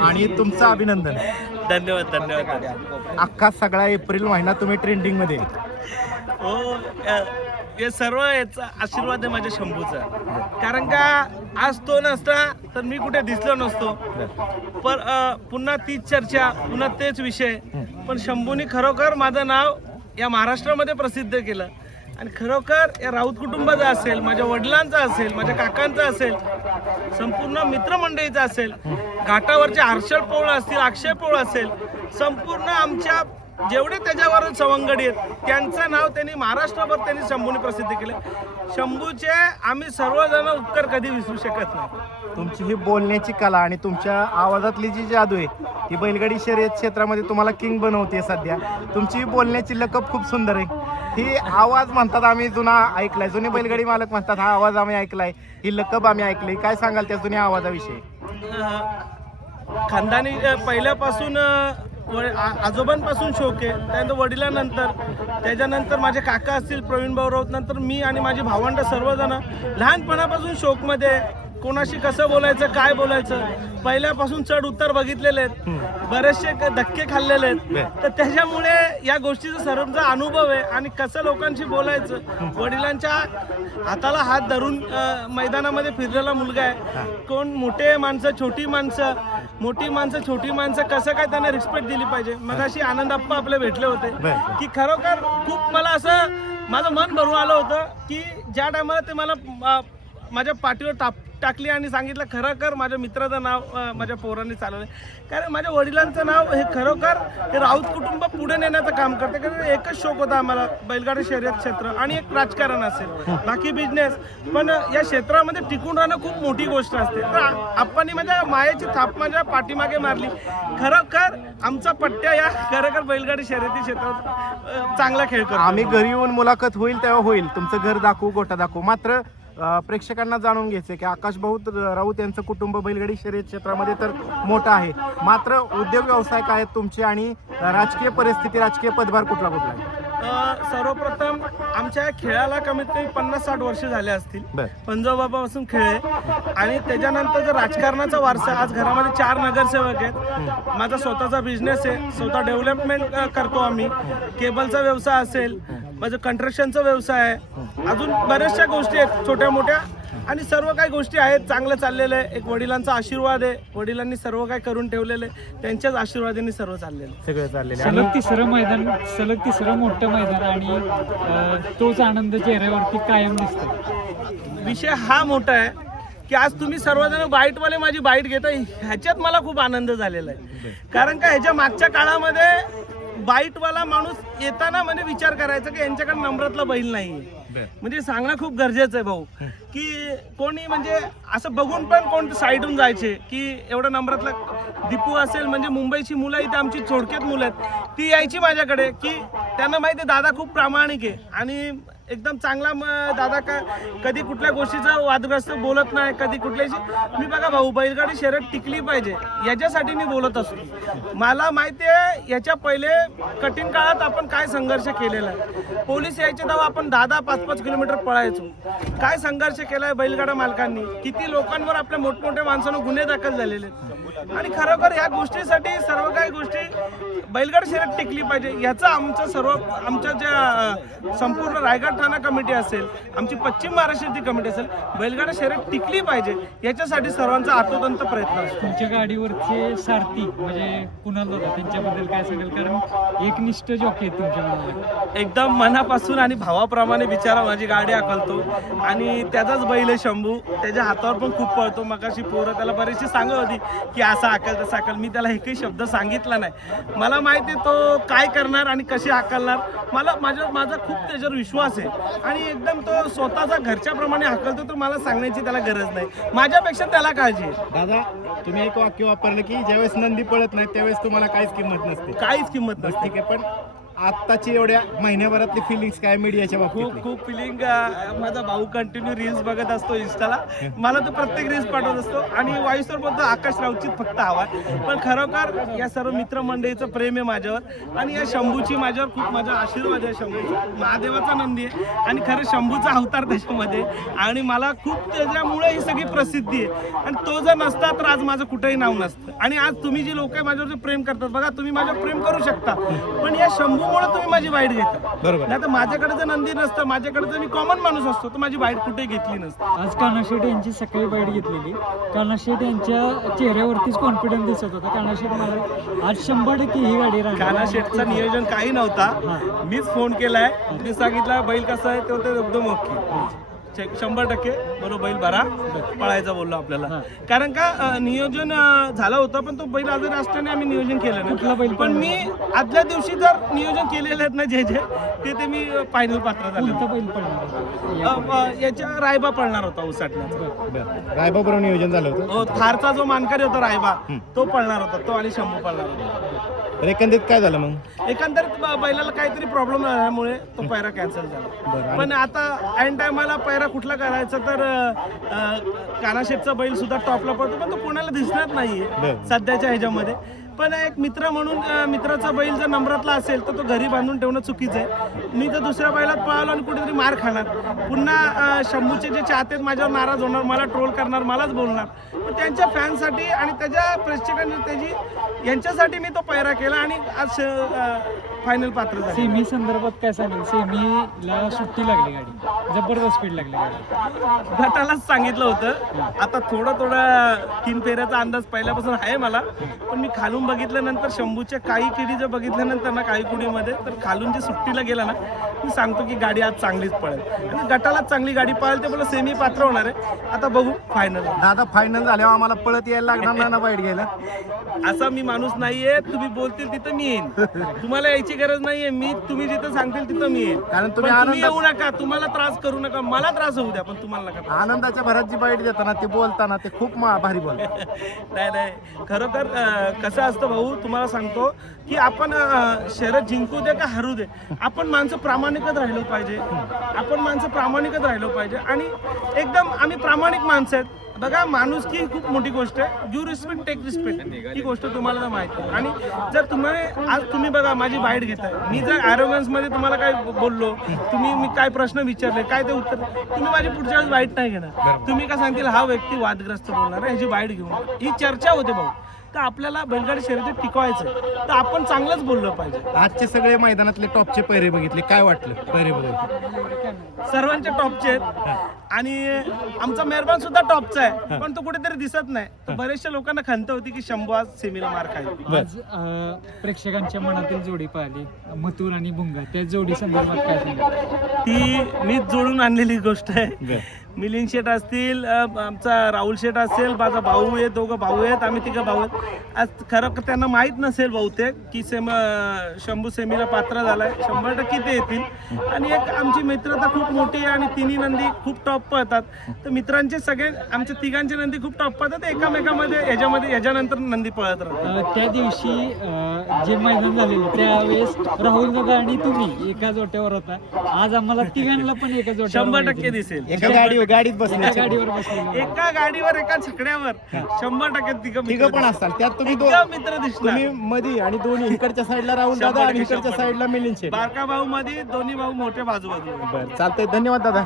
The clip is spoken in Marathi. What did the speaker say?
आणि तुमचं अभिनंदन. धन्यवाद धन्यवाद. अख्खा सगळा एप्रिल महिना तुम्ही ट्रेंडिंग मध्ये. हो, हे सर्व याचा आशीर्वाद आहे माझ्या शंभूचा. कारण का आज तो नसता तर मी कुठे दिसलो नसतो. पण पुन्हा तीच चर्चा, पुन्हा तेच विषय. पण शंभूनी खरोखर माझं नाव या महाराष्ट्रामध्ये प्रसिद्ध केलं. आणि खरोखर या राऊत कुटुंबाचं असेल, माझ्या वडिलांचा असेल, माझ्या काकांचा असेल, संपूर्ण मित्रमंडळीचा असेल, घाटावरचे हर्षल पोळ असतील, अक्षय पोळ असेल, संपूर्ण आमच्या जेवढे त्याच्यावर सवंगडी आहेत त्यांचं नाव त्यांनी महाराष्ट्रभर त्यांनी शंभूने प्रसिद्ध केलं. शंभूचे आम्ही सर्वजण उपकार कधी विसरू शकत नाही. तुमची ही बोलण्याची कला आणि तुमच्या आवाजातली जी जादू आहे ही बैलगाडी शर्यत क्षेत्रामध्ये तुम्हाला किंग बनवते. सध्या तुमची बोलण्याची लकब खूप सुंदर आहे. ही आवाज म्हणतात आम्ही जुना ऐकलाय, जुने बैलगाडी मालक म्हणतात हा आवाज आम्ही ऐकलाय, ही लकब आम्ही ऐकली. काय सांगाल त्या जुन्या आवाजाविषयी? खानदानी पहिल्यापासून आजोबांपासून शौक आहे, त्यानंतर वडिलांनंतर, त्याच्यानंतर माझे काका असतील प्रवीण भाऊ राऊत, नंतर मी आणि माझी भावंड सर्वजण लहानपणापासून शौकमध्ये कोणाशी कसं बोलायचं, काय बोलायचं, पहिल्यापासून चढ उतार बघितलेले आहेत, बरेचसे धक्के खाल्लेले आहेत. तर त्याच्यामुळे या गोष्टीचा सर्वांचा अनुभव आहे. आणि कसं लोकांशी बोलायचं, वडिलांच्या हाताला हात धरून मैदानामध्ये फिरलेला मुलगा आहे. कोण मोठे माणसं, छोटी माणसं, मोठी माणसं, छोटी माणसं, कसं काय त्यांना रिस्पेक्ट दिली पाहिजे. मगाशी आनंद आप्पा आपले भेटले होते की खरोखर खूप मला असं माझं मन भरून आलं होतं की ज्या टायमाला ते मला माझ्या पाठीवर टाकली आणि सांगितलं खरोखर माझ्या मित्राचं नाव माझ्या पोरांनी चालवलं. कारण माझ्या वडिलांचं नाव हे खरोखर हे राऊत कुटुंब पुढे नेण्याचं काम करते. कारण एकच शौक होता आम्हाला, बैलगाडी शर्यत क्षेत्र आणि एक राजकारण असेल, बाकी बिझनेस. पण या क्षेत्रामध्ये टिकून राहणं खूप मोठी गोष्ट असते. तर आप्पांनी माझ्या मायेची थाप माझ्या पाठीमागे मारली. खरोखर आमचा पट्ट्या या खरोखर बैलगाडी शर्यती क्षेत्रात चांगला खेळ करतो. आम्ही घरी येऊन मुलाखत होईल तेव्हा होईल, तुमचं घर दाखवू, गोठा दाखवू. मात्र प्रेक्षकांना जाणून घ्यायचं की आकाश भाऊ राऊत यांचं कुटुंब बैलगाडी शर्यत क्षेत्रामध्ये तर मोठं आहे, मात्र उद्योग व्यवसाय काय आहेत तुमचे आणि राजकीय परिस्थिती, राजकीय पदभार कुठला कुठला आहे? सर्वप्रथम आमच्या खेळाला कमीत कमी 50-60 वर्ष झाले असतील. पंजोबापासून खेळ आहे. आणि त्याच्यानंतर जर राजकारणाचा वारसा, आज घरामध्ये 4 नगरसेवक आहेत. माझा स्वतःचा बिझनेस आहे, स्वतः डेव्हलपमेंट करतो आम्ही. केबलचा व्यवसाय असेल, माझं कंस्ट्रक्शनचा व्यवसाय आहे, अजून बऱ्याचशा गोष्टी आहेत छोट्या मोठ्या. आणि सर्व काही गोष्टी आहेत, चांगलं चाललेलं आहे. एक वडिलांचा आशीर्वाद आहे, वडिलांनी सर्व काही करून ठेवलेलं आहे, त्यांच्याच आशीर्वादाने सर्व चाललेलं आहे. सगळं चाललेलं सलग तिसरं मोठं मैदान आणि तोच आनंद चेहऱ्यावरती कायम दिसतो. विषय हा मोठा आहे की आज तुम्ही सर्वजण बाईटवाले माझी बाईट घेता, ह्याच्यात मला खूप आनंद झालेला आहे. कारण का ह्याच्या मागच्या काळामध्ये बाईटवाला माणूस येताना म्हणजे विचार करायचा की यांच्याकडे नंबरातला बैल नाहीये. म्हणजे सांगणं खूप गरजेचं आहे भाऊ, की कोणी म्हणजे असं बघून पण कोण साईडून जायचे की एवढं नंबरातला दीपू असेल, म्हणजे मुंबईची मुलं इथे आमची छोडक्यात मुलं आहेत, ती यायची माझ्याकडे की त्यांना माहिती आहे दादा खूप प्रामाणिक आहे आणि एकदम चांगला. दादा का कधी कुठल्या गोष्टीचा वादग्रस्त बोलत नाही, कधी कुठल्याची. मी बघा भाऊ, बैलगाडी शर्यत टिकली पाहिजे याच्यासाठी मी बोलत असतो. मला माहिती आहे याच्या पहिले कठीण काळात आपण काय संघर्ष केलेला आहे. पोलीस यायचे तेव्हा आपण 10-5 किलोमीटर पळायचो. काय संघर्ष केलाय बैलगाडा मालकांनी, किती लोकांवर आपल्या मोठमोठ्या माणसांना गुन्हे दाखल झालेले आहेत. आणि खरोखर या गोष्टीसाठी सर्व काही गोष्टी बैलगाडी शर्यत टिकली पाहिजे याचं आमच्या ज्या संपूर्ण रायगड ठाणा कमिटी असेल, आमची पश्चिम महाराष्ट्राची कमिटी असेल, बैलगाडा शर्यत टिकली पाहिजे याच्यासाठी सर्वांचा आतोतंत प्रयत्न असतो. तुमच्या गाडीवरचे सारथी म्हणजे कुणाल दादा, त्यांच्याबद्दल काय सांगाल? कारण एकनिष्ठ जॉकी आहेत तुमच्या मनाला. एकदम मनापासून आणि भावाप्रमाणे बिचारा माझी गाडी हाकलतो आणि त्याचाच बैल आहे शंभू. त्याच्या हातावर पण खूप पळतो. मगाशी पोरं त्याला बरीचशी सांगत होती की असं हाकल तसं हाकल. मी त्याला एकही शब्द सांगितला नाही. मला माहिती आहे तो काय करणार आणि कशी हाकलणार. माझा खूप त्याच्यावर विश्वास आहे आणि एकदम तो स्वतःचा घरच्याप्रमाणे हाकलतो. तर मला सांगण्याची त्याला गरज नाही, माझ्यापेक्षा त्याला काळजी आहे. दादा, तुम्ही एक वाक्य वापरलं की ज्यावेळेस नंदी पळत नाही त्यावेळेस तुम्हाला काहीच किंमत नसते. काहीच किंमत नसते. ठीक आहे, पण आत्ताची एवढ्या महिन्याभरातली फिलिंग्स काय मीडियाच्या खूप बाबतीत? खूप फिलिंग. माझा भाऊ कंटिन्यू रील्स बघत असतो इंस्टाला. मला तो प्रत्येक रील्स पाठवत असतो आणि व्हॉइसवर बोलतो आकाश राऊतची फक्त हवा. पण खरोखर या सर्व मित्रमंडळीचं प्रेम आहे माझ्यावर आणि या शंभूची माझ्यावर खूप माझा आशीर्वाद आहे. शंभूचा महादेवाचा नंदी आहे आणि खरं शंभूचा अवतार त्याच्यामध्ये आणि मला खूप त्याच्यामुळे ही सगळी प्रसिद्धी आहे. आणि तो जर नसता तर आज माझं कुठेही नाव नसतं. आणि आज तुम्ही जी लोक माझ्यावर जे प्रेम करतात बघा, तुम्ही माझ्यावर प्रेम करू शकता पण या शंभूमुळे तुम्ही माझी वाईट घेता. बरोबर. नाही तर माझ्याकडे जर नंदी नसतं, माझ्याकडे जर मी कॉमन माणूस असतो तर माझी वाईट कुठे घेतली नसती. आज कानाशेठ यांची सकाळी बाईट घेतलेली. कानाशेठ यांच्या चेहऱ्यावरतीच कॉन्फिडन्स दिसत होता. कानाशेठ मला आज 100% ही गाडी राहणार. कानाशेठचं नियोजन काही नव्हता. मीच फोन केलाय, मी सांगितलं बैल कसा आहे तो ते एकदम ओके 100% बरोबर बैल बरा पळायचा बोललो आपल्याला. कारण का नियोजन झालं होतं पण तो बैल आजारी असल्याने आम्ही नियोजन केलं कुठला नाही. बैल पण मी आदल्या दिवशी जर नियोजन केलेले आहेत ना जे ते मी फायनल पात्र झाले. कोणता बैल पडणार? याच्या रायबा पळणार होता उसाटण्याचा. रायबाबरोबर नियोजन झालं होतं. हो, थारचा जो मानकरी होता रायबा तो पळणार होता, तो आणि शंभू पळणार होता. तर एकंदरीत काय झालं मग? एकंदरीत बैलाला काहीतरी प्रॉब्लेम झाल्यामुळे तो पैरा कॅन्सल झाला. पण आता ऐन टायमाला पैरा कुठला करायचा तर कानाशेठचा बैल सुद्धा टॉपला पडतो पण तो कोणाला दिसणार नाहीये सध्याच्या ह्याच्यामध्ये. पण एक मित्र म्हणून मित्राचा बैल जर नंबरातला असेल तर तो घरी बांधून ठेवणं चुकीचं आहे. मी तर दुसऱ्या बैलात पळालो आणि कुठेतरी मार खाणार. पुन्हा शंभूचे जे चाहते आहेत माझ्यावर नाराज होणार, मला ट्रोल करणार, मलाच बोलणार. पण त्यांच्या फॅनसाठी आणि त्याच्या प्रेक्षकांनी त्याची यांच्यासाठी मी तो पैरा केला आणि आज फायनल पात्र झाले. सेमी संदर्भात काय सांगेल? सेमीला सुट्टी लागली गाडी, जबरदस्त स्पीड लागली गाडी. गटालाच सांगितलं होतं. आता थोडं 3 फेऱ्याचा अंदाज पहिल्यापासून आहे मला. पण मी खालून बघितल्यानंतर शंभूच्या काही किडी जर बघितल्यानंतर ना काही कुडीमध्ये तर खालून जे सुट्टीला गेला ना मी सांगतो की गाडी आज चांगलीच पळेल आणि गटालाच चांगली गाडी पळेल. ते मला सेमी पात्र होणार आहे. आता बघू फायनल. दादा फायनल झाल्यावर आम्हाला पळत यायला लागणार नाही ना बाईट घ्यायला? असा मी माणूस नाहीये. तुम्ही बोलतील तिथं मी येईन. तुम्हाला यायची गरज नाहीये. तुम्ही जिथं सांगतील तिथं मी येईन. कारण पण तुम्ही तुम्ही येऊ नका, तुम्हाला त्रास करू नका. मला त्रास होऊ द्या पण तुम्हाला नका. आनंदाच्या भरात जी बाईट देताना ते बोलताना ते खूप भारी बोलतात. नाही खरोखर कसं असतं भाऊ, तुम्हाला सांगतो की आपण शर्यत जिंकू दे का हरू दे, आपण माणसं प्रामाणिकच राहिलो पाहिजे. आणि एकदम आम्ही प्रामाणिक माणसं आहेत. बघा माणुसकी खूप मोठी गोष्ट आहे. गिव्ह रिस्पेक्ट टेक रिस्पेक्ट ही गोष्ट तुम्हाला तर माहिती आहे. आणि जर तुम्ही बघा माझी बाईट घेताय, मी जर ॲरोगन्स मध्ये तुम्हाला काय बोललो, मी काय प्रश्न विचारले, काय ते उत्तर, तुम्ही माझी पुढच्या वेळेस बाईट नाही घेणार. तुम्ही काय सांगतील हा व्यक्ती वादग्रस्त बोलणार आहे, ह्याची बाईट घेऊन ही चर्चा होते भाऊ. तर आपल्याला बैलगाडी शर्यतीत टिकवायचं तर आपण चांगलंच बोललं पाहिजे. आजचे सगळे मैदानातले टॉपचे पैरे बघितले, काय वाटलं पैरे बघून? सर्वांचे टॉपचे आहेत आणि आमचा मेहरबान सुद्धा टॉपचा आहे पण तो कुठेतरी दिसत नाही. तर बरेचशा लोकांना खंत होती की शंभू आज सेमीला मार खाईल. आज प्रेक्षकांच्या मनातील जोडी पाहिली, मथुर आणि भुंगा, त्या जोडी संदर्भात काय सांगाल? ती मीच जोडून आणलेली गोष्ट आहे. मिलिंद शेठ असतील, आमचा राहुल शेठ असेल, माझा भाऊ आहे, 2 भाऊ आहेत, आम्ही 3 भाऊ आहेत. आज खरं त्यांना माहीत नसेल बहुतेक की शंभू सेमीला पात्र झालाय. 100% ते येतील. आणि एक आमची मित्रता खूप मोठी आहे आणि तिन्ही नंदी खूप टॉप पळतात. तर मित्रांचे सगळे आमच्या तिघांचे नंदी खूप टॉप पळतात. एकामेकामध्ये ह्याच्यानंतर नंदी पळत राहतात. त्या दिवशी जे मैदान झालेलं त्यावेळेस राहुल दादा आणि तुम्ही एका जोट्यावर होता. आज आम्हाला तिघांना पण एका जोट्यावर 100% दिसेल. एका गाडीत बसले, गाडीवर बसलेलो. एका गाडीवर एका छकड्यावर 100% तिघं पण असतात. त्यात तुम्ही मित्र दिसणार. तुम्ही मध्ये आणि दोन्ही इकडच्या साईडला राहुल दादा आणि इकडच्या साईडला मिलिंद शेठ. बारका भाऊ मध्ये दोन्ही भाऊ मोठे बाजू. बरं चालतंय, धन्यवाद दादा.